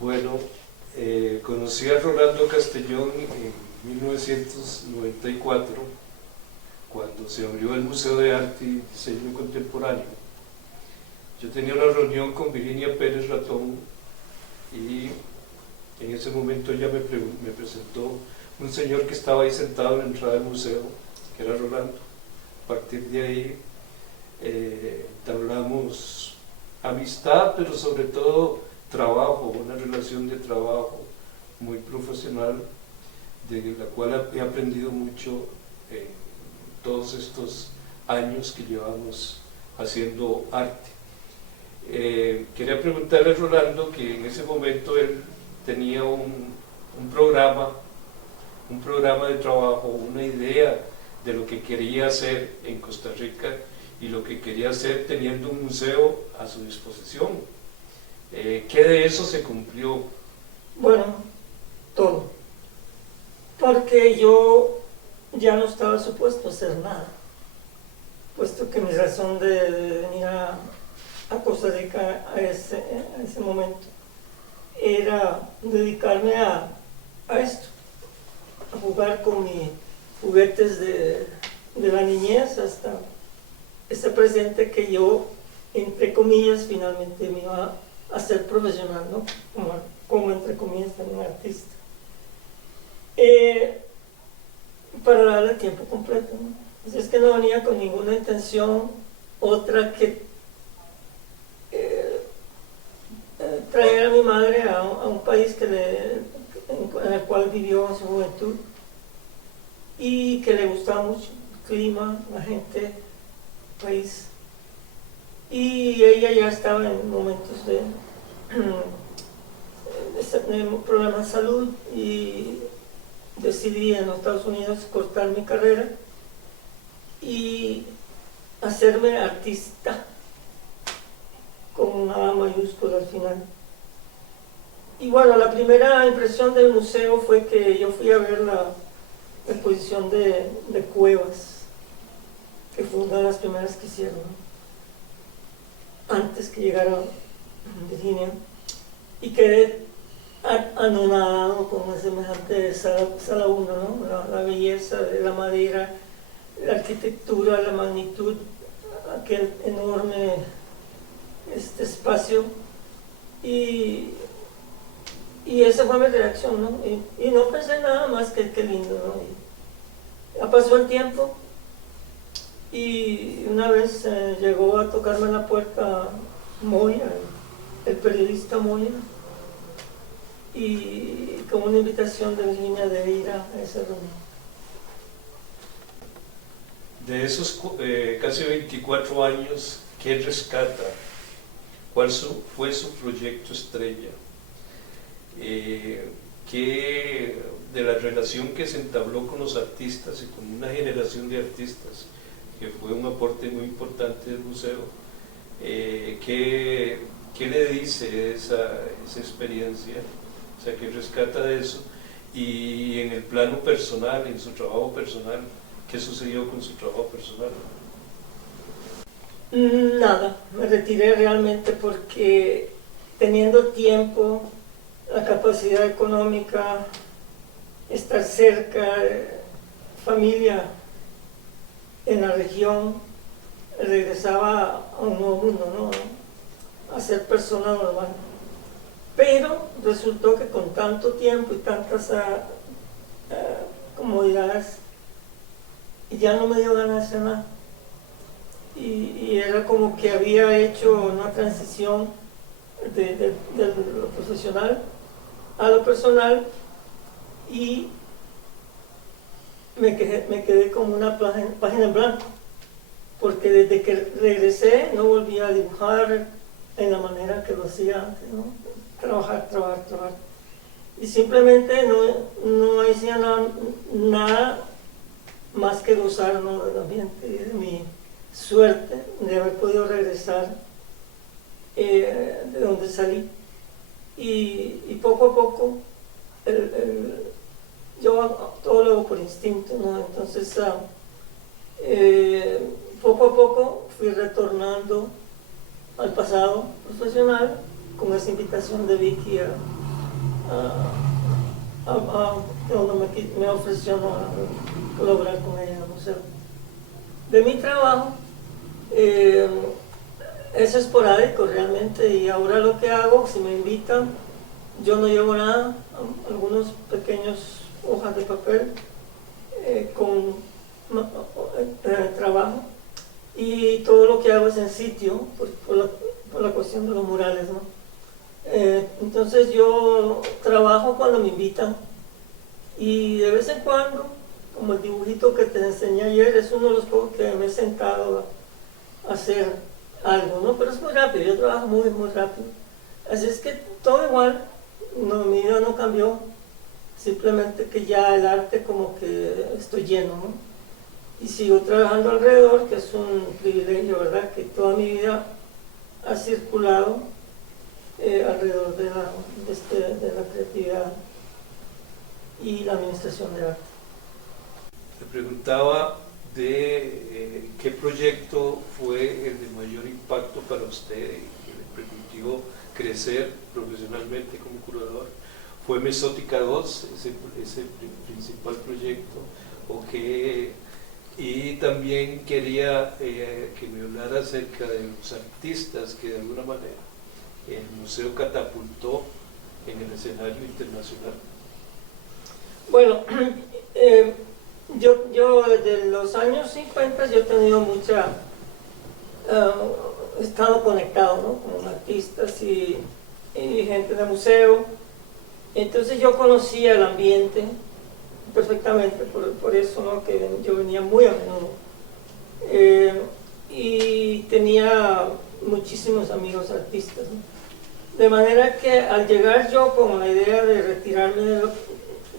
Bueno, conocí a Rolando Castellón en 1994, cuando se abrió el Museo de Arte y Diseño Contemporáneo. Yo tenía una reunión con Virginia Pérez Ratón y en ese momento ella me presentó un señor que estaba ahí sentado en la entrada del museo, que era Rolando. A partir de ahí entablamos amistad, pero sobre todo trabajo, una relación de trabajo muy profesional, de la cual he aprendido mucho en todos estos años que llevamos haciendo arte. Quería preguntarle a Rolando que en ese momento él tenía un programa de trabajo, una idea de lo que quería hacer en Costa Rica y lo que quería hacer teniendo un museo a su disposición. ¿Qué de eso se cumplió? Bueno, todo. Porque yo ya no estaba supuesto a hacer nada, puesto que mi razón de venir a Costa Rica a ese momento era dedicarme a esto, a jugar con mis juguetes de la niñez hasta ese presente que yo, entre comillas, finalmente me iba a ser profesional, ¿no? Como entre comillas también artista. Para darle tiempo completo, ¿no? Así es que no venía con ninguna intención otra que traer a mi madre a un país en el cual vivió en su juventud y que le gustaba mucho el clima, la gente, el país. Y ella ya estaba en momentos de problemas de salud y decidí en los Estados Unidos cortar mi carrera y hacerme artista con una A mayúscula al final. Y bueno, la primera impresión del museo fue que yo fui a ver la exposición de Cuevas, que fue una de las primeras que hicieron, ¿no? Antes que llegara Virginia, y quedé anonadado con semejante sala 1, ¿no? La belleza de la madera, la arquitectura, la magnitud, aquel enorme espacio, y esa fue mi reacción, ¿no? Y no pensé nada más que qué lindo, ¿no? Y ya pasó el tiempo y una vez llegó a tocarme en la puerta Moya, el periodista Moya, y con una invitación de Virginia de ir a esa reunión. De esos casi 24 años, ¿qué rescata? ¿Cuál fue su proyecto estrella? ¿Qué de la relación que se entabló con los artistas y con una generación de artistas, que fue un aporte muy importante del museo? ¿Qué le dice esa experiencia? O sea, ¿qué rescata de eso? Y en el plano personal, en su trabajo personal, ¿qué sucedió con su trabajo personal? Nada, me retiré realmente porque teniendo tiempo, la capacidad económica, estar cerca, familia en la región, regresaba a un nuevo mundo, ¿no? A ser persona normal. Pero resultó que con tanto tiempo y tantas comodidades, ya no me dio ganas de hacer nada. Y era como que había hecho una transición de lo profesional a lo personal y me quedé como una página en blanco, porque desde que regresé no volví a dibujar en la manera que lo hacía antes, ¿no? Trabajar. Y simplemente no hacía nada más que gozar, ¿no? Del ambiente y de mi suerte de haber podido regresar de donde salí. Y poco a poco, yo todo lo hago por instinto, ¿no? Entonces, poco a poco fui retornando al pasado profesional con esa invitación de Vicky cuando me ofreció colaborar con ella en el museo. De mi trabajo es esporádico realmente, y ahora lo que hago, si me invitan, yo no llevo nada, algunos pequeños hojas de papel con trabajo, y todo lo que hago es en sitio por la cuestión de los murales, ¿no? Entonces yo trabajo cuando me invitan, y de vez en cuando, como el dibujito que te enseñé ayer, es uno de los pocos que me he sentado a hacer algo, ¿no? Pero es muy rápido, yo trabajo muy rápido. Así es que todo igual, no, mi vida no cambió, simplemente que ya el arte como que estoy lleno, ¿no? Y sigo trabajando alrededor, que es un privilegio, ¿verdad? Que toda mi vida ha circulado alrededor de la creatividad y la administración de arte. Le preguntaba de qué proyecto fue el de mayor impacto para usted y que le permitió crecer profesionalmente como curador. ¿Fue Mesótica 2 ese principal proyecto? Y también quería que me hablara acerca de los artistas que de alguna manera el museo catapultó en el escenario internacional. Bueno, yo desde los años 50 yo he tenido he estado conectado, ¿no? Con artistas y gente de museo. Entonces yo conocía el ambiente perfectamente, por eso, ¿no? Que yo venía muy a menudo. Y tenía muchísimos amigos artistas, ¿no? De manera que al llegar yo con la idea de retirarme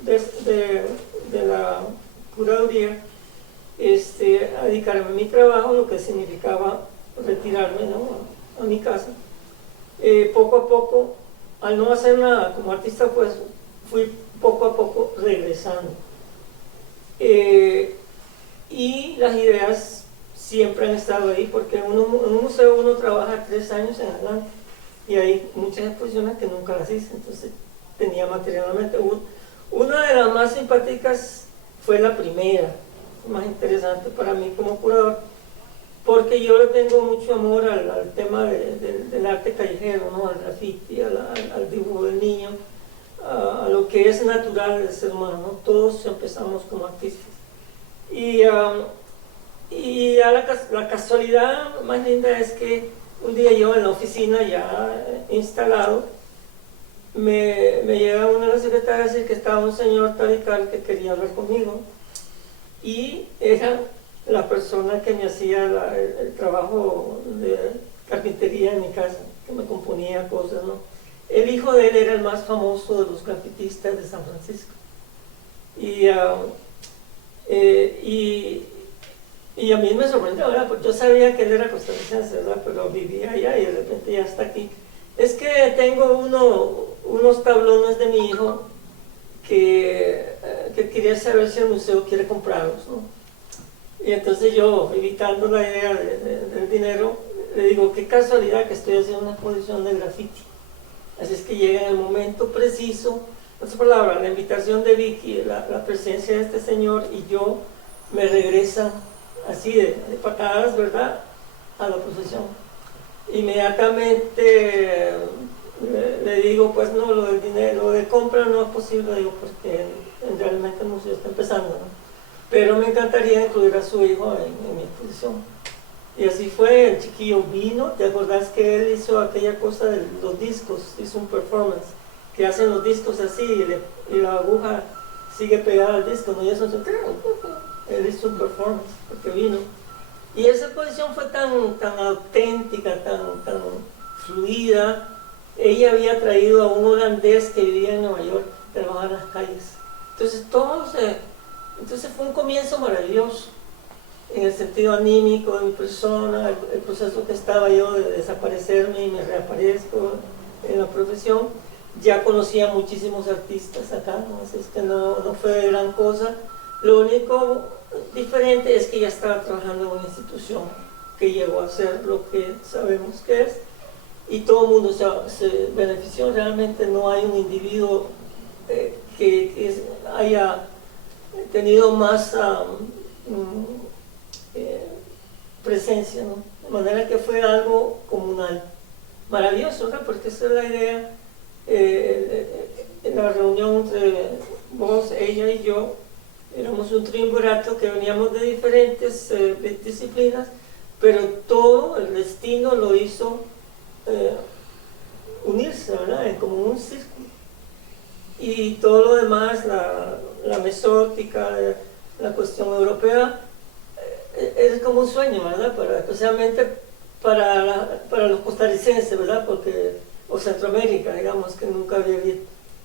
de la curaduría, a dedicarme a mi trabajo, lo que significaba retirarme, ¿no? a mi casa, poco a poco, al no hacer nada como artista, pues fui poco a poco regresando. Y las ideas siempre han estado ahí, porque en un museo uno trabaja 3 años en adelante, y hay muchas exposiciones que nunca las hice, entonces tenía materialmente. Una de las más simpáticas fue la primera, más interesante para mí como curador, porque yo le tengo mucho amor al tema del arte callejero, ¿no? Al graffiti, al dibujo del niño, a lo que es natural del ser humano, ¿no? Todos empezamos como artistas. Y la casualidad más linda es que un día yo en la oficina ya instalado, me llega una de las secretarias a decir que estaba un señor tal y tal que quería hablar conmigo, y era la persona que me hacía el trabajo de carpintería en mi casa, que me componía cosas, ¿no? El hijo de él era el más famoso de los grafitistas de San Francisco, y a mí me sorprendió, ¿verdad? Porque yo sabía que él era costarricense, ¿verdad? Pero vivía allá y de repente ya está aquí. Es que tengo unos tablones de mi hijo que quería saber si el museo quiere comprarlos, ¿no? Y entonces yo, evitando la idea del dinero, le digo, qué casualidad que estoy haciendo una exposición de graffiti. Así es que llega en el momento preciso, en otras palabras, la invitación de Vicky, la presencia de este señor y yo, me regresa así de patadas, ¿verdad?, a la profesión. Inmediatamente le digo, pues no, lo del dinero, lo de compra no es posible, digo, porque realmente el museo está empezando, ¿no? Pero me encantaría incluir a su hijo en mi exposición. Y así fue, el chiquillo vino, ¿te acordás que él hizo aquella cosa de los discos? Hizo un performance, que hacen los discos así y la aguja sigue pegada al disco, ¿no? Y eso él hizo un performance, porque vino. Y esa exposición fue tan auténtica, tan fluida. Ella había traído a un holandés que vivía en Nueva York, trabajaba en las calles. Entonces fue un comienzo maravilloso, en el sentido anímico de mi persona, el proceso que estaba yo de desaparecerme y me reaparezco en la profesión. Ya conocía muchísimos artistas acá, ¿no? Así es que no fue gran cosa. Lo único diferente es que ya estaba trabajando en una institución que llegó a ser lo que sabemos que es, y todo el mundo se benefició. Realmente no hay un individuo que haya tenido más presencia, ¿no? De manera que fue algo comunal. Maravilloso, ¿no? Porque esa es la idea. En la reunión entre vos, ella y yo, éramos un triunvirato que veníamos de diferentes disciplinas, pero todo el destino lo hizo unirse, ¿verdad? Como un círculo. Y todo lo demás, la mesótica, la cuestión europea, es como un sueño, ¿verdad? Especialmente para los costarricenses, ¿verdad? O Centroamérica, digamos, que nunca había habido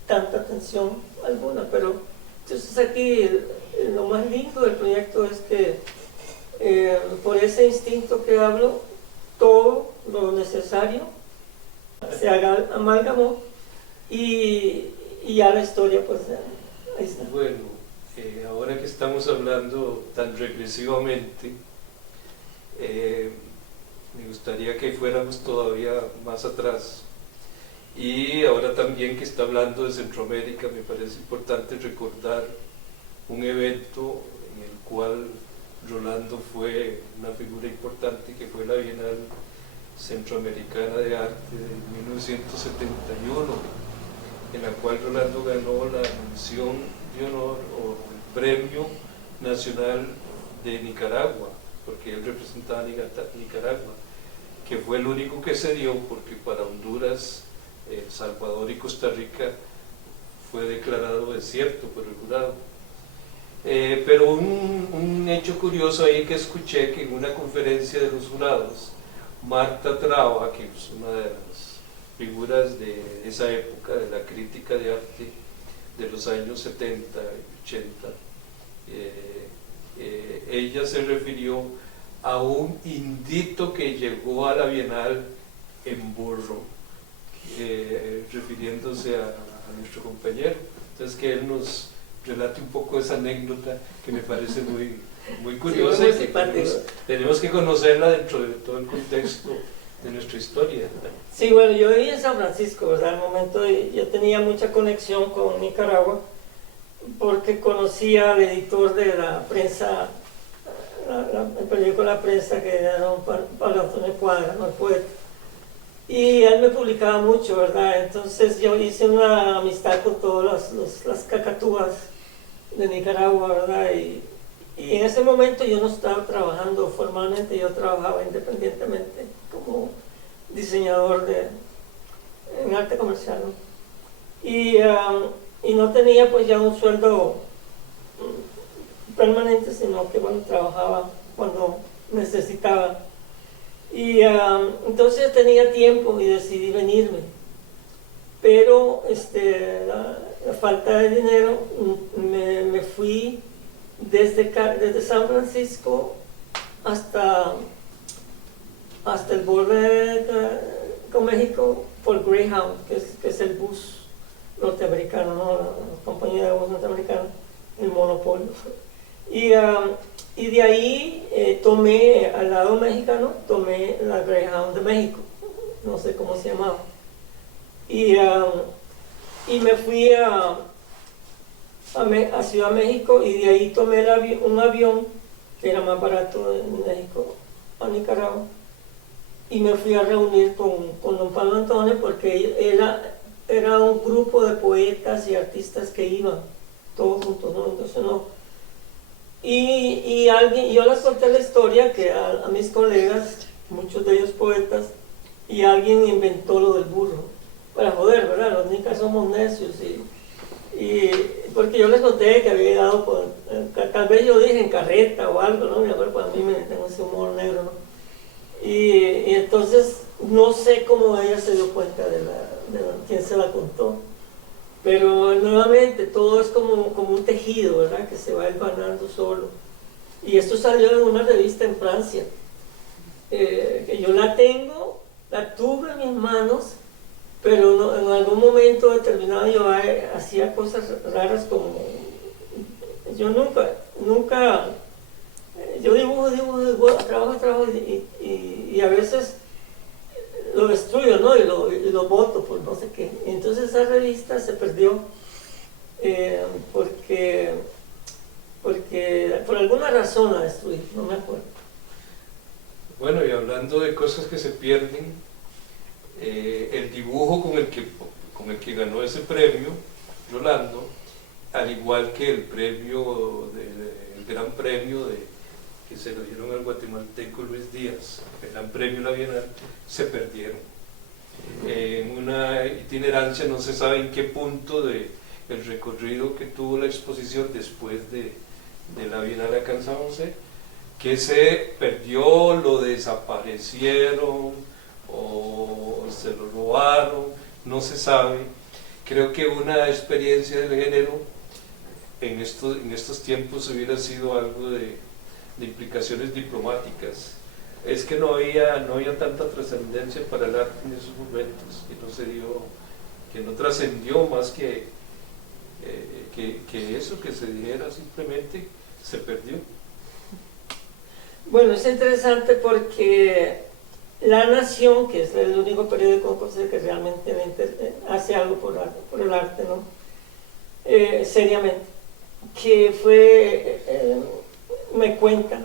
tanta atención alguna, pero entonces aquí lo más lindo del proyecto es que por ese instinto que hablo, todo lo necesario se amalgamó y ya la historia pues ahí está. Bueno, ahora que estamos hablando tan regresivamente, me gustaría que fuéramos todavía más atrás. Y ahora también que está hablando de Centroamérica, me parece importante recordar un evento en el cual Rolando fue una figura importante, que fue la Bienal Centroamericana de Arte de 1971, en la cual Rolando ganó la mención de honor o el Premio Nacional de Nicaragua, porque él representaba a Nicaragua, que fue el único que se dio, porque para Honduras, El Salvador y Costa Rica fue declarado desierto por el jurado. Pero un hecho curioso ahí que escuché, que en una conferencia de los jurados, Marta Traba, que es una de las figuras de esa época, de la crítica de arte de los años 70 y 80, ella se refirió a un indito que llegó a la Bienal en burro, refiriéndose a nuestro compañero. Entonces, que él nos relate un poco esa anécdota que me parece muy curiosa, sí, y que tenemos que conocerla dentro de todo el contexto de nuestra historia. Sí, bueno, yo viví en San Francisco, ¿verdad? Al momento yo tenía mucha conexión con Nicaragua porque conocía al editor de la prensa, el periódico La Prensa, que era don Pablo Antonio Cuadra, ¿no? El poeta. Y él me publicaba mucho, ¿verdad? Entonces yo hice una amistad con todas las cacatúas de Nicaragua, ¿verdad? Y en ese momento yo no estaba trabajando formalmente, yo trabajaba independientemente como diseñador en arte comercial, ¿no? Y no tenía pues ya un sueldo permanente, sino que bueno, trabajaba cuando necesitaba. Y entonces tenía tiempo y decidí venirme, pero la falta de dinero, me fui desde San Francisco hasta el borde con México por Greyhound, que es el bus norteamericano, ¿no? La compañía de bus norteamericana, el monopolio. Y de ahí tomé, al lado mexicano, tomé la Greyhound de México, no sé cómo se llamaba. Y me fui a Ciudad México, y de ahí tomé un avión que era más barato de México a Nicaragua, y me fui a reunir con don Pablo Antonio, porque era un grupo de poetas y artistas que iban todos juntos, ¿no? Entonces no. Y yo les conté la historia que a mis colegas, muchos de ellos poetas, y alguien inventó lo del burro para joder, ¿verdad? Los nicas somos necios, y porque yo les conté que había dado tal vez yo dije en carreta o algo, ¿no? Pero para mí tengo ese humor negro, ¿no? Y entonces no sé cómo ella se dio cuenta de quién se la contó, pero nuevamente todo es como un tejido, ¿verdad? Que se va hilvanando solo. Y esto salió en una revista en Francia, que yo la tuve en mis manos, pero no, en algún momento determinado yo hacía cosas raras, como yo nunca yo dibujo, trabajo, y a veces lo destruyo, ¿no? Y lo boto por no sé qué. Entonces esa revista se perdió porque por alguna razón la destruí, no me acuerdo. Bueno, y hablando de cosas que se pierden, el dibujo con el que ganó ese premio, Rolando, al igual que el gran premio que se lo dieron al guatemalteco Luis Díaz, el gran premio La Bienal, se perdieron. En una itinerancia, no se sabe en qué punto del recorrido que tuvo la exposición después de la Bienal acá en San José, que se perdió, lo desaparecieron o se lo robaron, no se sabe. Creo que una experiencia del género en estos tiempos hubiera sido algo de implicaciones diplomáticas. Es que no había tanta trascendencia para el arte en esos momentos, que no trascendió más que eso, que se dijera, simplemente se perdió. Bueno, es interesante porque La Nación, que es el único periódico que realmente hace algo por el arte, ¿no? Seriamente, que me cuenta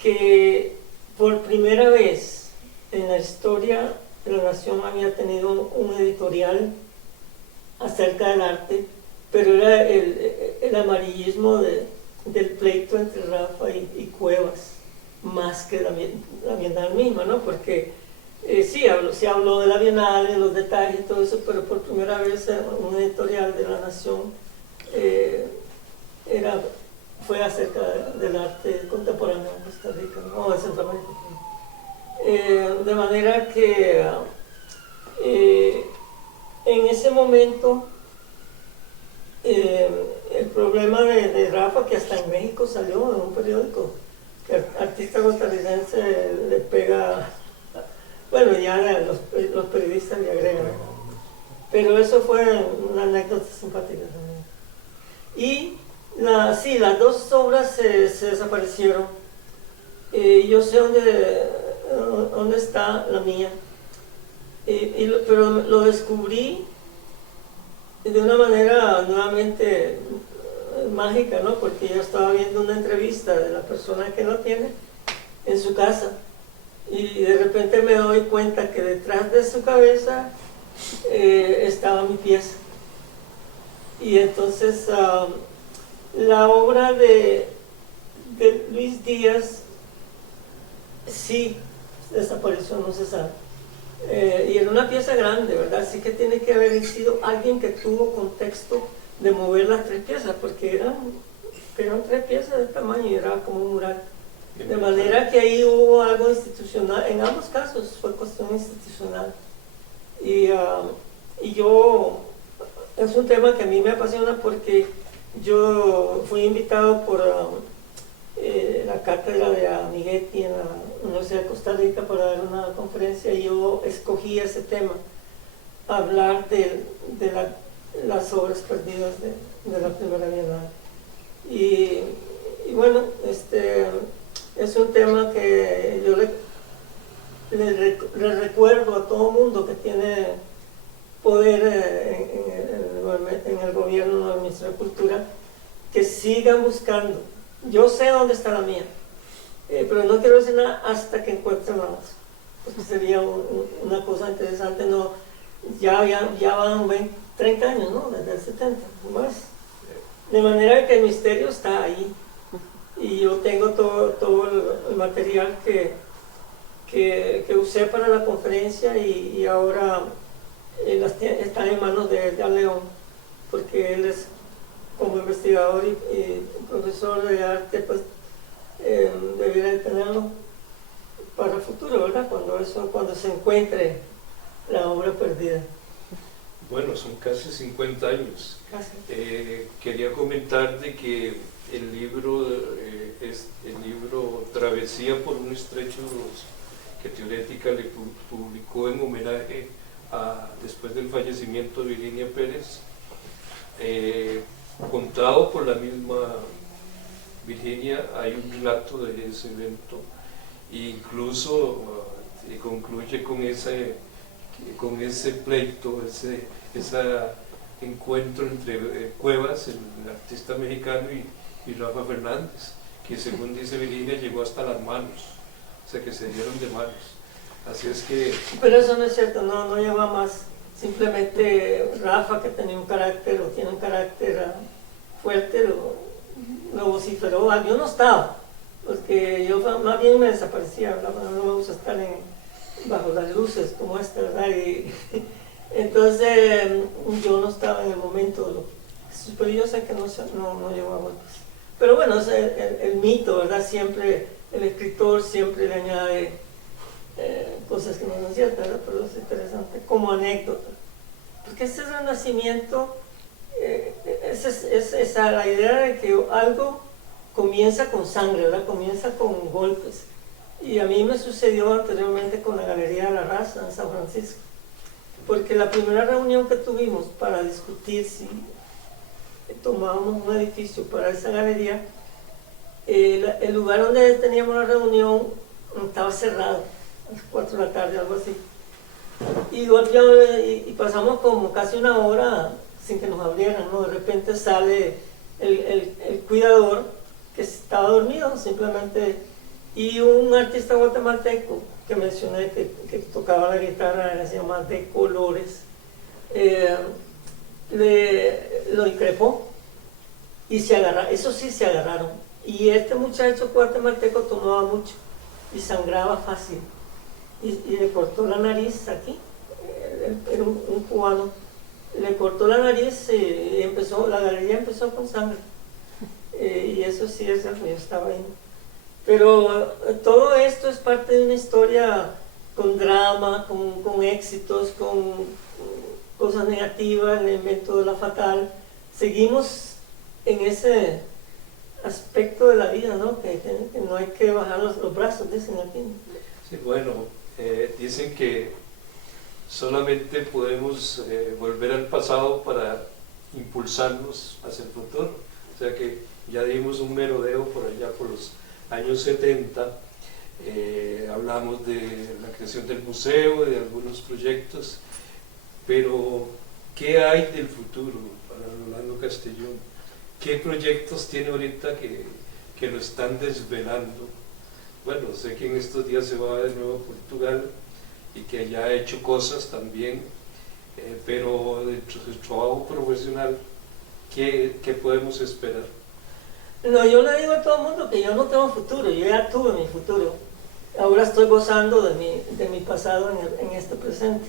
que por primera vez en la historia La Nación había tenido un editorial acerca del arte, pero era el amarillismo del pleito entre Rafa y Cuevas, más que la Bienal misma, ¿no? Porque sí, se habló de la Bienal, de los detalles y todo eso, pero por primera vez un editorial de La Nación fue acerca del arte contemporáneo en Costa Rica, ¿no? De Centroamérica. De manera que en ese momento el problema de Rafa, que hasta en México salió en un periódico, que artista costarricense le pega, bueno, ya los periodistas le agregan, pero eso fue una anécdota simpática también. Y sí, las dos obras se desaparecieron. Yo sé dónde está la mía, pero lo descubrí de una manera nuevamente mágica, ¿no? Porque yo estaba viendo una entrevista de la persona que lo tiene en su casa y de repente me doy cuenta que detrás de su cabeza estaba mi pieza. Y entonces la obra de Luis Díaz sí desapareció, no se sabe. Y era una pieza grande, ¿verdad? Así que tiene que haber sido alguien que tuvo contexto de mover las tres piezas, porque eran 3 piezas de tamaño y era como un mural. De manera que ahí hubo algo institucional, en ambos casos fue cuestión institucional. Y yo, es un tema que a mí me apasiona porque yo fui invitado por la cátedra de Amiguetti en la Universidad de Costa Rica para dar una conferencia y yo escogí ese tema, hablar de las obras perdidas de la primera Bienal. Y bueno, es un tema que yo le recuerdo a todo mundo que tiene poder en el gobierno, en el Ministerio de Cultura, que sigan buscando. Yo sé dónde está la mía, pero no quiero decir nada hasta que encuentren la otra, porque sería una cosa interesante. No, ya van 30 años, ¿no? Desde el 70, más. De manera que el misterio está ahí. Y yo tengo todo el material que usé para la conferencia y ahora está en manos de Edgar León, porque él es como investigador y profesor de arte, pues debiera de tenerlo para el futuro, ¿verdad? Cuando se encuentre la obra perdida. Bueno, son casi 50 años. Casi. Quería comentar de que el libro Travesía por un estrecho que Teorética le publicó en homenaje después del fallecimiento de Virginia Pérez, contado por la misma Virginia. Hay un relato de ese evento e incluso concluye con ese pleito, ese encuentro entre Cuevas, el artista mexicano, y Rafa Fernández, que según dice Virginia llegó hasta las manos, o sea que se dieron de manos. Así es que... Pero eso no es cierto, no llegó a más. Simplemente Rafa, que tenía un carácter o tiene un carácter fuerte, lo vociferó. Yo no estaba, porque yo más bien me desaparecía, no me gusta estar bajo las luces como esta, ¿verdad? Y entonces yo no estaba en el momento, pero yo sé que no llegó a golpes. Pero bueno, es el mito, ¿verdad? Siempre el escritor siempre le añade cosas que no son ciertas, ¿verdad? Pero es interesante como anécdota, porque ese renacimiento es la idea de que algo comienza con sangre, ¿verdad? Comienza con golpes. Y a mí me sucedió anteriormente con la Galería de la Raza en San Francisco, porque la primera reunión que tuvimos para discutir si tomábamos un edificio para esa galería, el lugar donde teníamos la reunión estaba cerrado a las 4 de la tarde, algo así, y pasamos como casi una hora sin que nos abrieran, ¿no? De repente sale el cuidador, que estaba dormido simplemente, y un artista guatemalteco que mencioné que tocaba la guitarra, se llama De Colores, lo increpó y se agarraron, eso sí se agarraron, y este muchacho guatemalteco tomaba mucho y sangraba fácil, y le cortó la nariz aquí, era un cubano, le cortó la nariz y la galería empezó con sangre, y eso sí es algo, yo estaba ahí. Pero todo esto es parte de una historia con drama, con éxitos, con cosas negativas, el invento de la fatal. Seguimos en ese aspecto de la vida, ¿no? Que no hay que bajar los brazos, dicen aquí. Sí, bueno, dicen que solamente podemos volver al pasado para impulsarnos hacia el futuro. O sea que ya dimos un merodeo por allá por los años 70, hablamos de la creación del museo, de algunos proyectos, pero ¿qué hay del futuro para Rolando Castellón? ¿Qué proyectos tiene ahorita que lo están desvelando? Bueno, sé que en estos días se va de nuevo a Portugal y que ya ha hecho cosas también, pero dentro de su trabajo profesional, ¿qué podemos esperar? No, yo le digo a todo el mundo que yo no tengo futuro, yo ya tuve mi futuro. Ahora estoy gozando de mi pasado en este presente.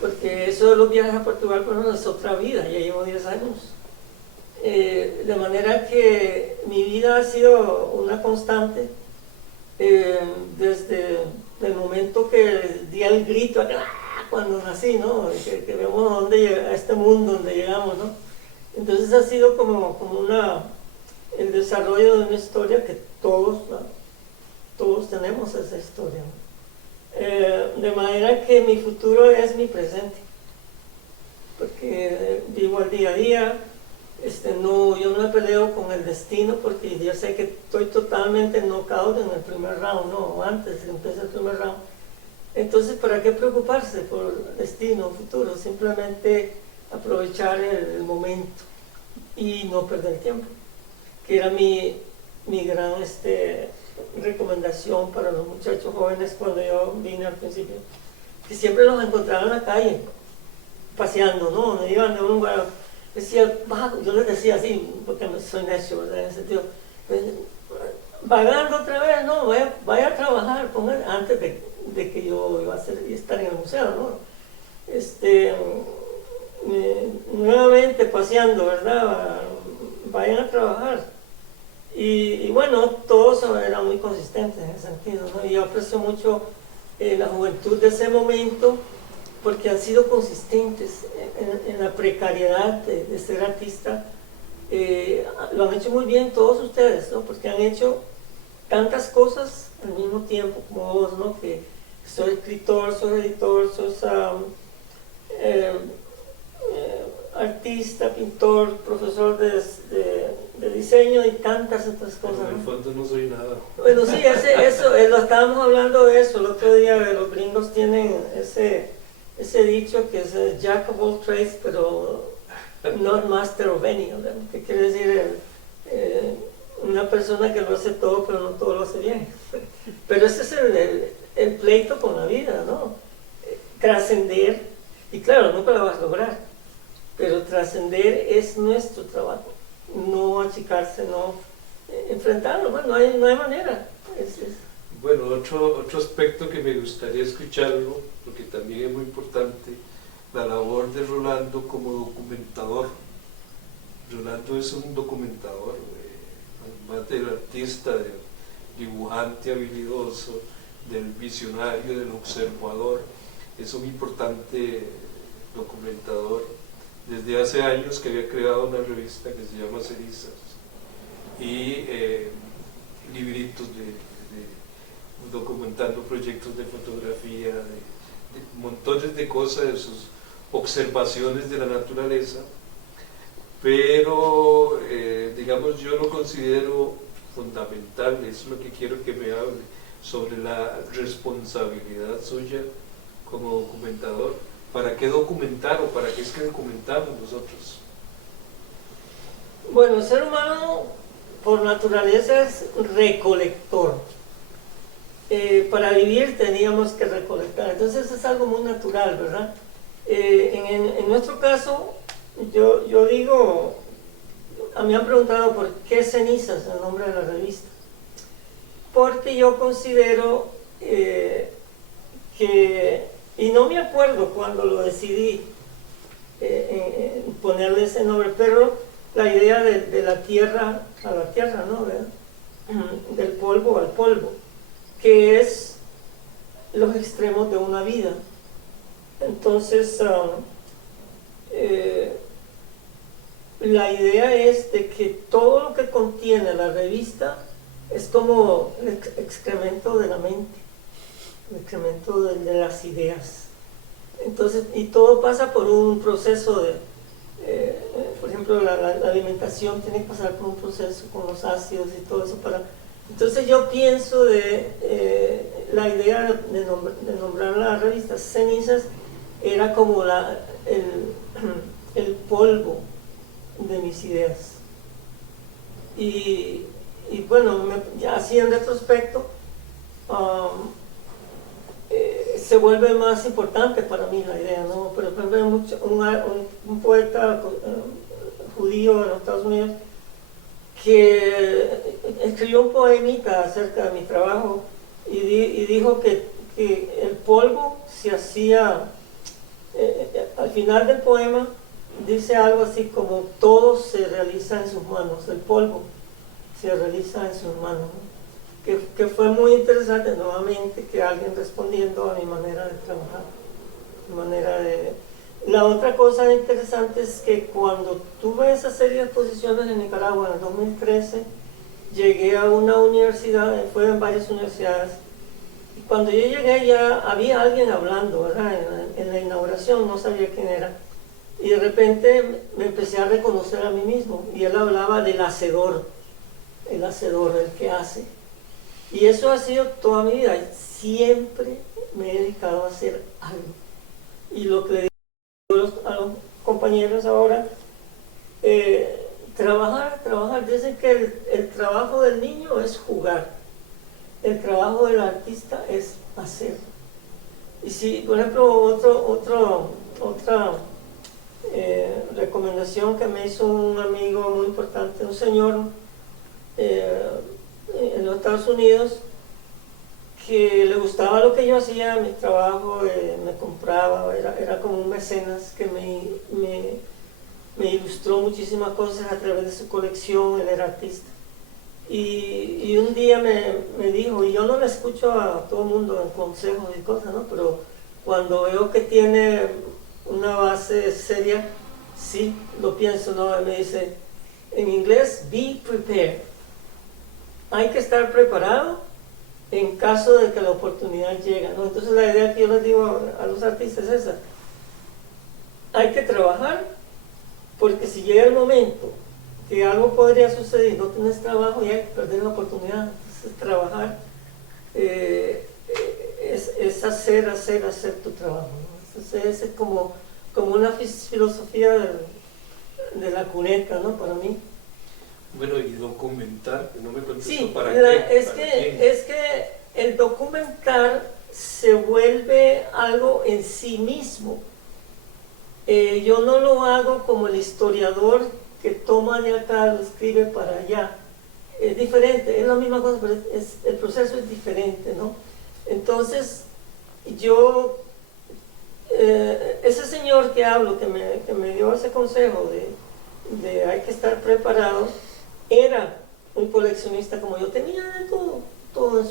Porque eso de los viajes a Portugal, bueno, es otra vida, ya llevo 10 años. De manera que mi vida ha sido una constante desde el momento que di el grito cuando nací, ¿no? Que vemos a este mundo donde llegamos, ¿no? Entonces ha sido como el desarrollo de una historia que todos tenemos esa historia, ¿no? De manera que mi futuro es mi presente, porque vivo al día a día. Yo no me peleo con el destino, porque yo sé que estoy totalmente knockout en el primer round, no, antes de empezar el primer round. Entonces, ¿para qué preocuparse por destino, futuro? Simplemente aprovechar el momento y no perder tiempo, que era mi gran recomendación para los muchachos jóvenes cuando yo vine al principio, que siempre los encontraba en la calle, paseando, ¿no? Iban de un lugar, yo les decía así, porque soy necio, ¿verdad? En ese sentido, vagando otra vez, no, vaya a trabajar, antes de que yo iba a estar en el museo, ¿no? Nuevamente paseando, ¿verdad? Vayan a trabajar. Y bueno, todos eran muy consistentes en ese sentido, ¿no? Y yo aprecio mucho la juventud de ese momento, porque han sido consistentes en la precariedad de ser artista. Lo han hecho muy bien todos ustedes, ¿no? Porque han hecho tantas cosas al mismo tiempo como vos, ¿no? Que soy escritor, soy editor, sos artista, pintor, profesor de diseño y tantas otras cosas. Pero en el fondo no soy nada. Bueno, sí, eso, lo estábamos hablando de eso el otro día. Los gringos tienen ese dicho que es Jack of all trades, pero not master of any, ¿verdad? Que quiere decir una persona que lo hace todo, pero no todo lo hace bien. Pero ese es el pleito con la vida, ¿no? Trascender, y claro, nunca lo vas a lograr, pero trascender es nuestro trabajo, no achicarse, no enfrentarlo, bueno, no hay manera. Bueno, otro aspecto que me gustaría escucharlo, porque también es muy importante, la labor de Rolando como documentador. Rolando es un documentador, además del artista, del dibujante habilidoso, del visionario, del observador. Es un importante documentador. Desde hace años que había creado una revista que se llama Cenizas y libritos documentando proyectos de fotografía, de montones de cosas, de sus observaciones de la naturaleza, pero digamos, yo lo considero fundamental. Es lo que quiero que me hable sobre la responsabilidad suya como documentador. ¿Para qué documentar o para qué es que documentamos nosotros? Bueno, el ser humano por naturaleza es recolector. Para vivir teníamos que recolectar, entonces es algo muy natural, ¿verdad? En nuestro caso, yo digo, a mí me han preguntado por qué Cenizas, el nombre de la revista, porque yo considero que, y no me acuerdo cuando lo decidí ponerle ese nombre, pero la idea de la tierra a la tierra, ¿no? Del polvo al polvo, que es los extremos de una vida. Entonces, la idea es de que todo lo que contiene la revista es como el excremento de la mente, el excremento de las ideas. Entonces, y todo pasa por un proceso por ejemplo, la alimentación tiene que pasar por un proceso con los ácidos y todo eso para... Entonces yo pienso la idea de nombrar la revista Cenizas era como el polvo de mis ideas. Y bueno, ya así en retrospecto, se vuelve más importante para mí la idea, ¿no? Por ejemplo, un poeta judío en los Estados Unidos que escribió un poemita acerca de mi trabajo y dijo que el polvo se hacía, al final del poema dice algo así como todo se realiza en sus manos, el polvo se realiza en sus manos, ¿no? Que fue muy interesante nuevamente que alguien respondiendo a mi manera de trabajar, mi manera de... La otra cosa interesante es que cuando tuve esa serie de exposiciones en Nicaragua en el 2013, llegué a una universidad, fue en varias universidades, y cuando yo llegué ya había alguien hablando, ¿verdad? En la inauguración, no sabía quién era, y de repente me empecé a reconocer a mí mismo, y él hablaba del hacedor, el que hace. Y eso ha sido toda mi vida, siempre me he dedicado a hacer algo. Y lo que le digo a los compañeros ahora, trabajar. Dicen que el trabajo del niño es jugar, el trabajo del artista es hacer. Y si, por ejemplo, otra recomendación que me hizo un amigo muy importante, un señor en los Estados Unidos, que le gustaba lo que yo hacía, mi trabajo, me compraba, era como un mecenas que me ilustró muchísimas cosas a través de su colección. Él era artista. Y un día me dijo, y yo no le escucho a todo el mundo en consejos y cosas, ¿no? Pero cuando veo que tiene una base seria, sí, lo pienso, ¿no? Me dice, en inglés, be prepared. Hay que estar preparado en caso de que la oportunidad llegue, ¿no? Entonces la idea que yo les digo a los artistas es esa. Hay que trabajar, porque si llega el momento que algo podría suceder y no tienes trabajo y hay que perder la oportunidad. Entonces, trabajar es hacer tu trabajo, ¿no? Entonces, es como una filosofía de la cuneta, ¿no? Para mí. Bueno, y documentar, que no me contestó Sí, para qué. es que el documentar se vuelve algo en sí mismo. Yo no lo hago como el historiador que toma de acá, lo escribe para allá. Es diferente, es la misma cosa, pero el proceso es diferente, ¿no? Entonces, yo, ese señor que hablo, que me dio ese consejo de hay que estar preparado, era un coleccionista como yo, tenía de todo en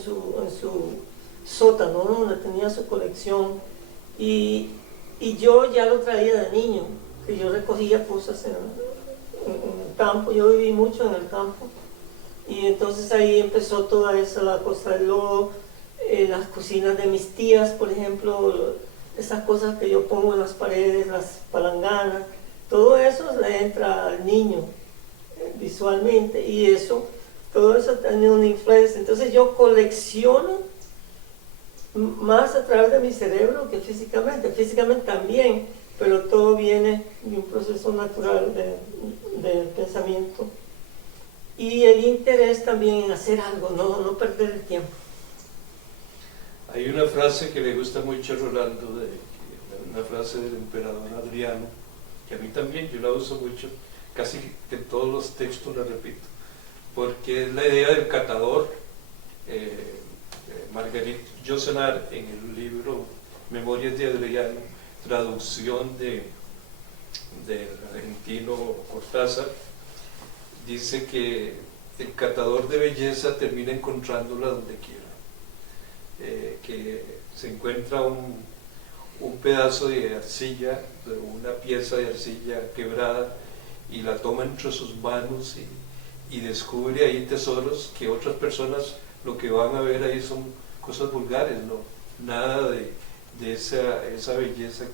su sótano, ¿no? Donde tenía su colección, y yo ya lo traía de niño, que yo recogía cosas en el campo. Yo viví mucho en el campo, y entonces ahí empezó toda esa la cosa del lodo, las cocinas de mis tías, por ejemplo, esas cosas que yo pongo en las paredes, las palanganas, todo eso le entra al niño visualmente, y todo eso tiene una influencia. Entonces yo colecciono más a través de mi cerebro que físicamente también, pero todo viene de un proceso natural del pensamiento y el interés también en hacer algo, no perder el tiempo. Hay una frase que le gusta mucho a Rolando, una frase del emperador Adriano, que a mí también, yo la uso mucho, casi que en todos los textos la repito, porque es la idea del catador. Marguerite Yourcenar, en el libro Memorias de Adriano, traducción del argentino Cortázar, dice que el catador de belleza termina encontrándola donde quiera, que se encuentra un pedazo de arcilla, una pieza de arcilla quebrada, y la toma entre sus manos y descubre ahí tesoros que otras personas lo que van a ver ahí son cosas vulgares, ¿no? Nada de esa belleza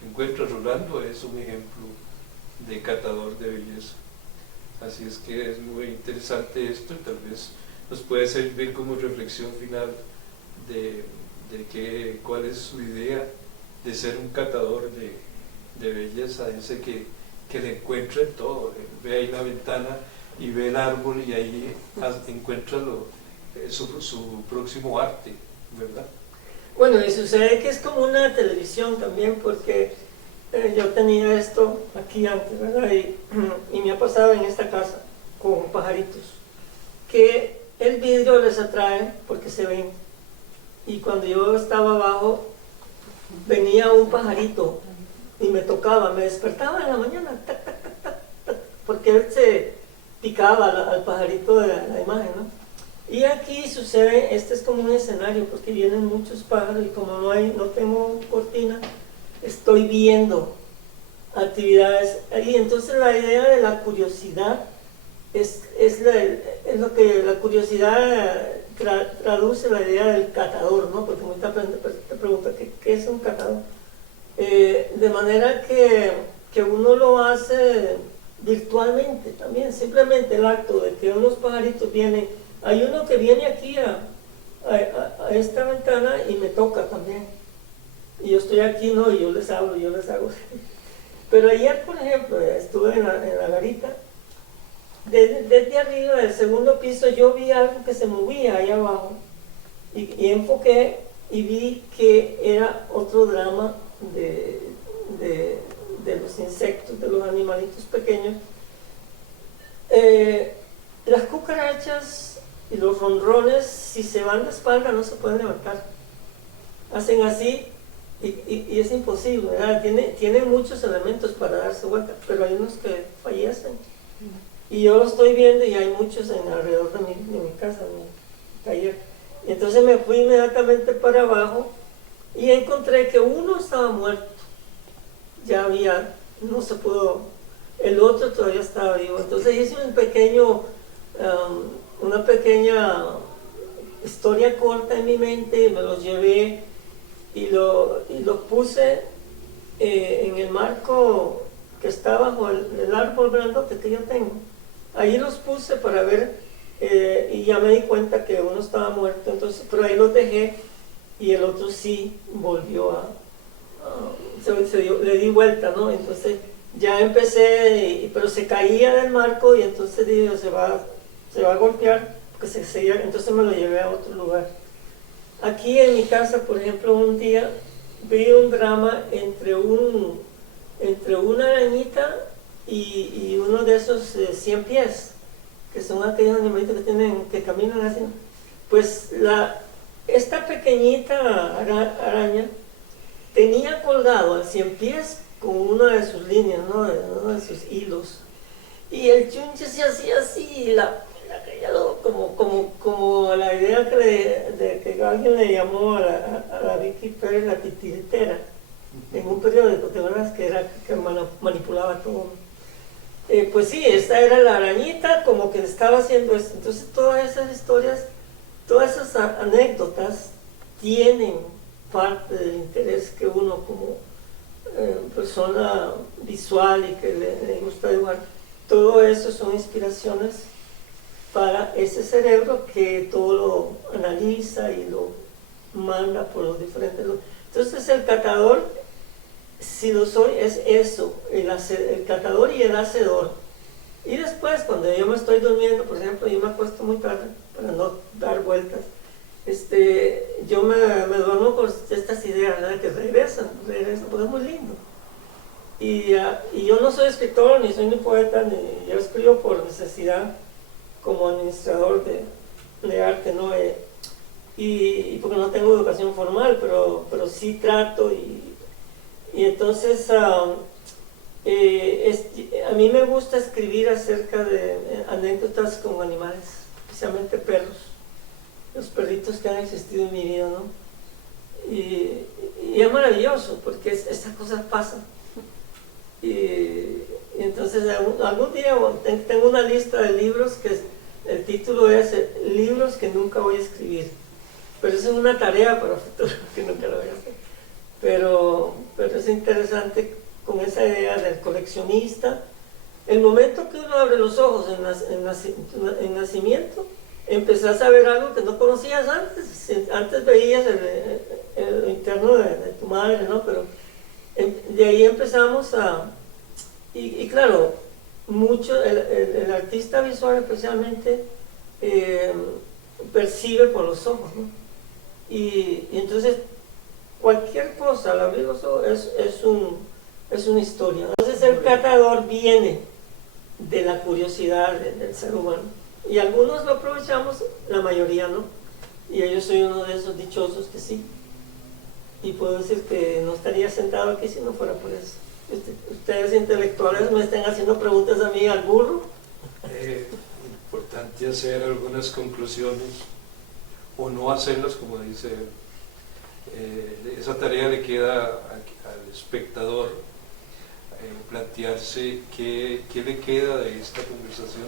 que encuentra. Rolando es un ejemplo de catador de belleza. Así es que es muy interesante esto, y tal vez nos puede servir como reflexión final de cuál es su idea de ser un catador de belleza, ese que le encuentra en todo. Ve ahí la ventana y ve el árbol, y ahí encuentra su próximo arte, ¿verdad? Bueno, y sucede que es como una televisión también, porque yo tenía esto aquí antes, ¿verdad? Y me ha pasado en esta casa con pajaritos, que el vidrio les atrae porque se ven. Y cuando yo estaba abajo, venía un pajarito y me tocaba, me despertaba en la mañana, tac, tac, tac, tac, tac, porque él se picaba al pajarito de la imagen, ¿no? Y aquí sucede, este es como un escenario, porque vienen muchos pájaros, y como no tengo cortina, estoy viendo actividades ahí. Entonces la idea de la curiosidad es lo que la curiosidad traduce la idea del catador, ¿no? Porque mucha gente te pregunta ¿qué es un catador? De manera que uno lo hace virtualmente también, simplemente el acto de que unos pajaritos vienen. Hay uno que viene aquí a esta ventana y me toca también, y yo estoy aquí, ¿no? Y yo les hablo. Pero ayer, por ejemplo, estuve en la garita, desde arriba del segundo piso yo vi algo que se movía ahí abajo, y enfoqué y vi que era otro drama de los insectos, de los animalitos pequeños. Las cucarachas y los ronrones, si se van de espalda, no se pueden levantar. Hacen así y es imposible, ¿verdad? Tienen muchos elementos para darse vuelta, pero hay unos que fallecen. Y yo lo estoy viendo, y hay muchos alrededor de mi casa, de mi taller. Y entonces me fui inmediatamente para abajo y encontré que uno estaba muerto. Ya no se pudo, el otro todavía estaba vivo. Entonces hice una pequeña historia corta en mi mente, y me los llevé y lo puse en el marco que está bajo el árbol grandote que yo tengo. Ahí los puse para ver, y ya me di cuenta que uno estaba muerto, entonces, pero ahí los dejé y el otro sí volvió le di vuelta, ¿no? Entonces ya empecé, pero se caía del marco y entonces dije, se va a golpear, porque se seguía, entonces me lo llevé a otro lugar. Aquí en mi casa, por ejemplo, un día vi un drama entre una arañita y uno de esos 100 pies, que son aquellos animalitos que caminan así. Pues esta pequeñita araña tenía colgado al 100 pies con una de sus líneas, ¿no? Uno de sus hilos. Y el chunche se hacía así, y como la idea de que alguien le llamó a la Vicky Pérez la titiritera, en un periódico, ¿te acuerdas? Que manipulaba todo. Pues sí, esta era la arañita, como que estaba haciendo esto. Entonces todas esas historias, todas esas anécdotas tienen parte del interés que uno como persona visual y que le gusta dibujar. Todo eso son inspiraciones para ese cerebro que todo lo analiza y lo manda por los diferentes. Entonces el catador, si lo soy, es eso, el catador y el hacedor. Y después, cuando yo me estoy durmiendo, por ejemplo, yo me acuesto muy tarde para no dar vueltas, yo me duermo con estas ideas, ¿verdad? Que regresan, porque es muy lindo. Y yo no soy escritor, ni soy ni poeta, ni yo escribo por necesidad como administrador de arte, ¿no? Y porque no tengo educación formal, pero sí trato y entonces a mí me gusta escribir acerca de anécdotas con animales, especialmente perros, los perritos que han existido en mi vida, ¿no? Y es maravilloso porque esas cosas pasan. Y entonces algún día tengo una lista de libros que el título es Libros que nunca voy a escribir, pero eso es una tarea para el futuro que nunca lo voy a hacer. Pero es interesante con esa idea del coleccionista. El momento que uno abre los ojos en nacimiento, empezás a ver algo que no conocías antes. Antes veías el interno de tu madre, ¿no? Pero de ahí empezamos y claro, mucho el artista visual especialmente percibe por los ojos, ¿no? Y entonces cualquier cosa al abrir los ojos es una historia. Entonces el catador viene de la curiosidad del ser humano. Y algunos lo aprovechamos, la mayoría no. Y yo soy uno de esos dichosos que sí. Y puedo decir que no estaría sentado aquí si no fuera por eso. Ustedes intelectuales me estén haciendo preguntas a mí al burro. Importante hacer algunas conclusiones o no hacerlas, como dice esa tarea le queda al espectador, plantearse qué le queda de esta conversación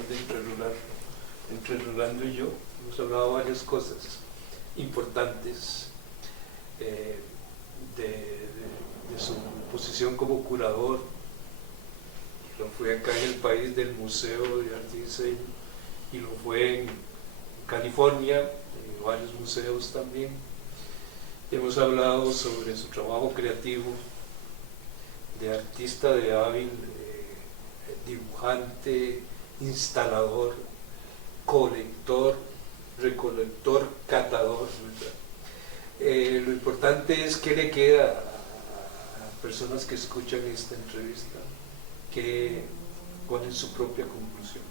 entre Rolando y yo. Hemos hablado varias cosas importantes de su posición como curador. Lo fue acá en el país del Museo de Arte y Diseño y lo fue en California, en varios museos también. Hemos hablado sobre su trabajo creativo de artista, de hábil, dibujante, instalador, colector, recolector, catador, ¿verdad? Lo importante es qué le queda a personas que escuchan esta entrevista, cuál es su propia conclusión.